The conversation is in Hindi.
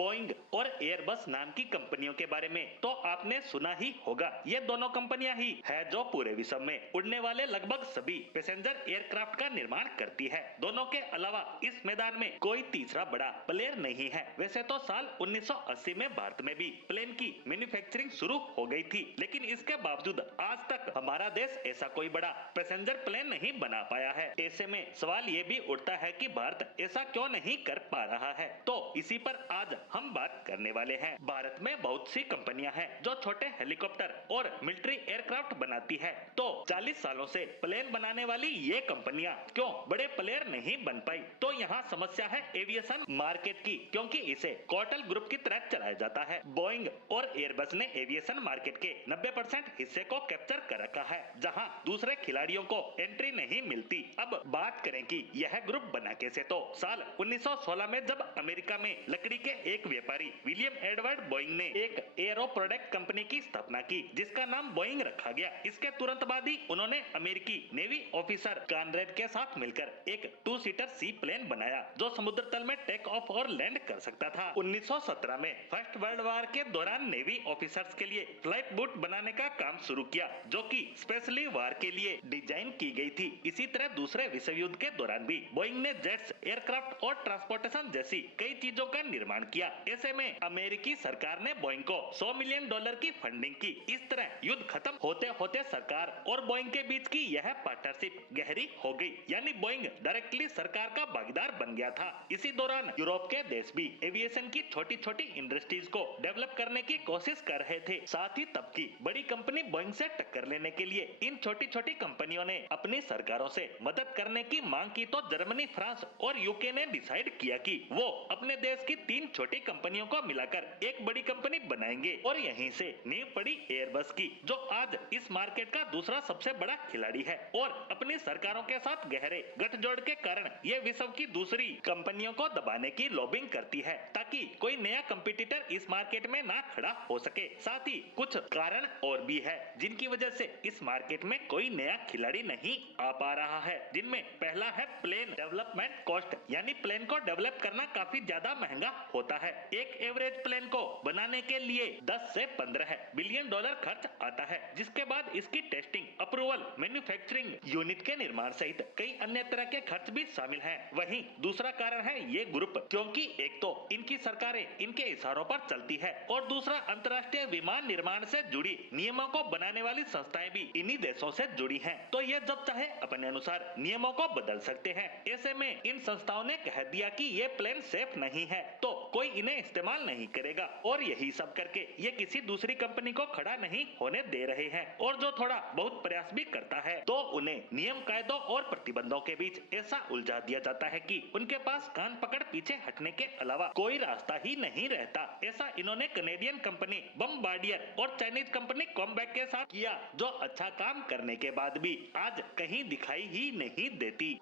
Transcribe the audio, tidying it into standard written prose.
बोइंग और एयरबस नाम की कंपनियों के बारे में तो आपने सुना ही होगा। ये दोनों कंपनियां ही है जो पूरे विश्व में उड़ने वाले लगभग सभी पैसेंजर एयरक्राफ्ट का निर्माण करती है। दोनों के अलावा इस मैदान में कोई तीसरा बड़ा प्लेयर नहीं है। वैसे तो साल 1980 में भारत में भी प्लेन की मैन्युफैक्चरिंग शुरू हो गई थी, लेकिन इसके बावजूद आज तक हमारा देश ऐसा कोई बड़ा पैसेंजर प्लेन नहीं बना पाया है। ऐसे में सवाल ये भी उठता है कि भारत ऐसा क्यों नहीं कर पा रहा है। तो इसी पर आज हम बात करने वाले हैं। भारत में बहुत सी कंपनियां हैं जो छोटे हेलीकॉप्टर और मिलिट्री एयरक्राफ्ट बनाती है। तो 40 सालों से प्लेन बनाने वाली ये कंपनियां क्यों बड़े प्लेयर नहीं बन पाई? तो यहाँ समस्या है एविएशन मार्केट की, क्योंकि इसे कोटल ग्रुप की तरह चलाया जाता है। बोइंग और एयरबस ने एविएशन मार्केट के 90% हिस्से को कैप्चर कर रखा है, जहां दूसरे खिलाड़ियों को एंट्री नहीं मिलती। अब बात करें कि यह ग्रुप बना कैसे, तो साल 1916 में जब अमेरिका में लकड़ी के एक व्यापारी विलियम एडवर्ड बोइंग ने एक एरो प्रोडक्ट कंपनी की स्थापना की, जिसका नाम बोइंग रखा गया। इसके तुरंत बाद ही उन्होंने अमेरिकी नेवी ऑफिसर कॉनरेड के साथ मिलकर एक 2 सीटर सी प्लेन बनाया जो समुद्र तल में टेक ऑफ और लैंड कर सकता था। 1917 में फर्स्ट वर्ल्ड वॉर के दौरान नेवी ऑफिसर्स के लिए फ्लाइट बोट बनाने का काम शुरू किया, जो कि स्पेशली वार के लिए डिजाइन की गई थी। इसी तरह दूसरे विश्व युद्ध के दौरान भी बोइंग ने जेट्स, एयरक्राफ्ट और ट्रांसपोर्टेशन जैसी कई चीजों का निर्माण किया। ऐसे में अमेरिकी सरकार ने बोइंग को $100 मिलियन की फंडिंग की। इस तरह युद्ध खत्म होते होते सरकार और बोइंग के बीच की यह पार्टनरशिप गहरी हो गई, यानी बोइंग डायरेक्टली सरकार का भागीदार बन गया था। इसी दौरान यूरोप के देश भी एविएशन की छोटी छोटी इंडस्ट्रीज को डेवलप करने की कोशिश कर रहे थे। साथ ही तब की बड़ी कंपनी बोइंग से टक्कर लेने के लिए इन छोटी छोटी कंपनियों ने अपनी सरकारों से मदद करने की मांग की, तो जर्मनी, फ्रांस और यूके ने डिसाइड किया कि वो अपने देश की 3 छोटी कंपनियों को मिलाकर एक बड़ी कंपनी बनाएंगे। और यहीं से नींव पड़ी एयरबस की, जो आज इस मार्केट का दूसरा सबसे बड़ा खिलाड़ी है। और अपनी सरकारों के साथ गहरे गठजोड़ के कारण ये विश्व की दूसरी कंपनियों को दबाने की लॉबिंग करती है, ताकि कोई नया कंपटीटर इस मार्केट में ना खड़ा हो सके। साथ ही कुछ कारण और भी है जिनकी वजह से इस मार्केट में कोई नया खिलाड़ी नहीं आ पा रहा है, जिनमें पहला है प्लेन डेवलपमेंट कॉस्ट, यानी प्लेन को डेवलप करना काफी ज्यादा महंगा होता है। एक एवरेज प्लेन को बनाने के लिए 10 से 15 बिलियन डॉलर खर्च आता है, जिसके बाद इसकी टेस्टिंग, अप्रूवल, मैन्युफैक्चरिंग यूनिट के निर्माण सहित कई अन्य तरह के खर्च भी शामिल हैं। वहीं दूसरा कारण है ये ग्रुप, क्योंकि एक तो इनकी सरकारें इनके इशारों पर चलती है और दूसरा अंतर्राष्ट्रीय विमान निर्माण से जुड़ी नियमों को बनाने वाली संस्थाएं भी इन्हीं देशों से जुड़ी हैं। तो ये जब चाहे अपने अनुसार नियमों को बदल सकते हैं। ऐसे में इन संस्थाओं ने कह दिया कि ये प्लेन सेफ नहीं है, तो कोई इन्हें इस्तेमाल नहीं करेगा। और यही सब करके ये किसी दूसरी कंपनी को खड़ा नहीं होने दे रहे हैं। और जो थोड़ा बहुत प्रयास भी करता है, तो उन्हें नियम, कायदों और प्रतिबंधों के बीच ऐसा उलझा दिया जाता है कि उनके पास कान पकड़ पीछे हटने के अलावा कोई रास्ता ही नहीं रहता। ऐसा इन्होंने कनेडियन कंपनी बमबार्डियर और चाइनीज कंपनी कॉम्बैक के साथ किया, जो अच्छा काम करने के बाद भी आज कहीं दिखाई ही नहीं देती।